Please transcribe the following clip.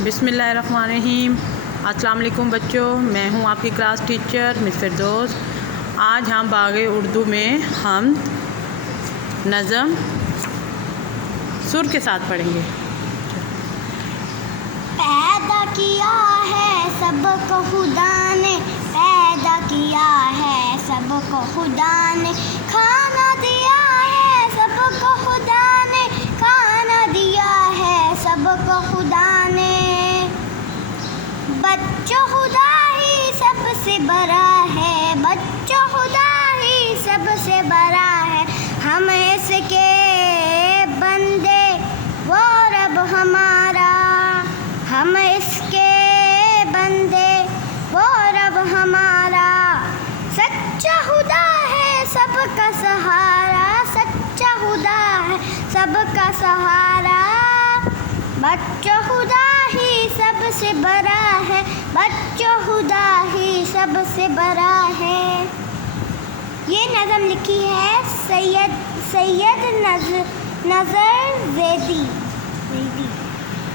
बिस्मिल्लाहिर्रहमानिर्रहीम। अस्सलाम वालेकुम बच्चों, मैं हूं आपकी क्लास टीचर मिस फिरदौस। आज हम बाग़े उर्दू में हम नज़म सुर के साथ पढ़ेंगे। पैदा किया है सबको खुदा ने, पैदा किया है सबको खुदा ने, खाना दिया है सबको खुदा ने, खाना दिया है सबको खुदा ने। बच्चों खुदा ही सबसे बड़ा है, बच्चों खुदा ही सबसे बड़ा है। हम इसके बंदे वो रब हमारा, हम इसके बंदे वो रब हमारा। सच्चा खुदा है सबका सहारा, सच्चा खुदा है सबका सहारा। बच्चों खुदा ही सबसे बड़ा है, बच्चों खुदा ही सबसे बड़ा है। ये नज़म लिखी है सैयद नज़र ज़ैदी।